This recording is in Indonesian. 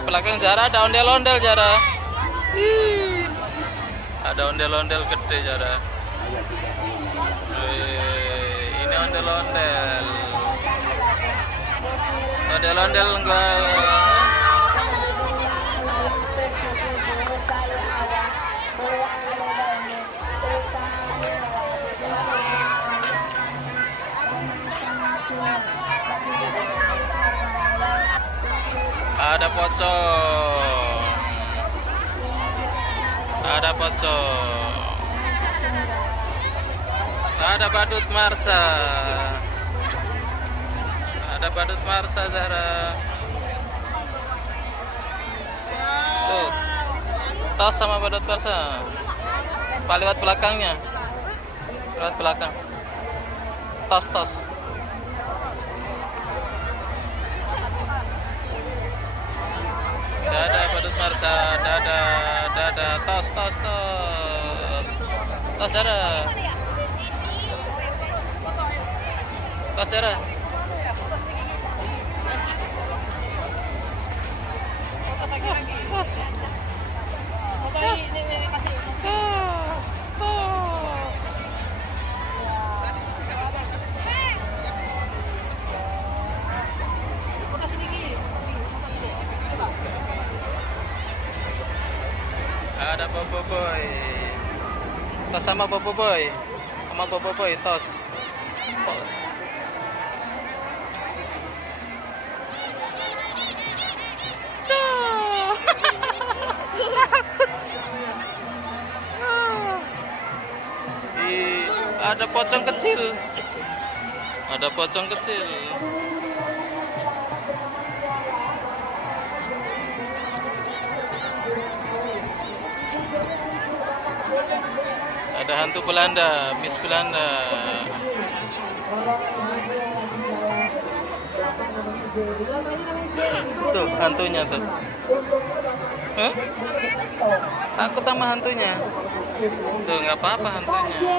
di belakang Zara ada ondel-ondel Zara. Ih, ada ondel-ondel gede Zara. Ini ondel-ondel. Ondel-ondel enggak. Ada pocong. Ada pocong. Ada badut Marsa. Ada badut Marsa Zara. Tuh. Tos sama badut Marsa. Pak lewat belakangnya. Lewat belakang. Tos. Dadah badut Marsa, dadah, tos, tos Zara, tos Zara. Ada Bobo Boy. Tos sama Bobo Boy. Sama Bobo Boy tos. Ada pocong kecil. Ada pocong kecil. Ada hantu Belanda, Miss Belanda. Tuh hantunya tuh. Hah? Takut sama hantunya. Tuh nggak apa-apa hantunya.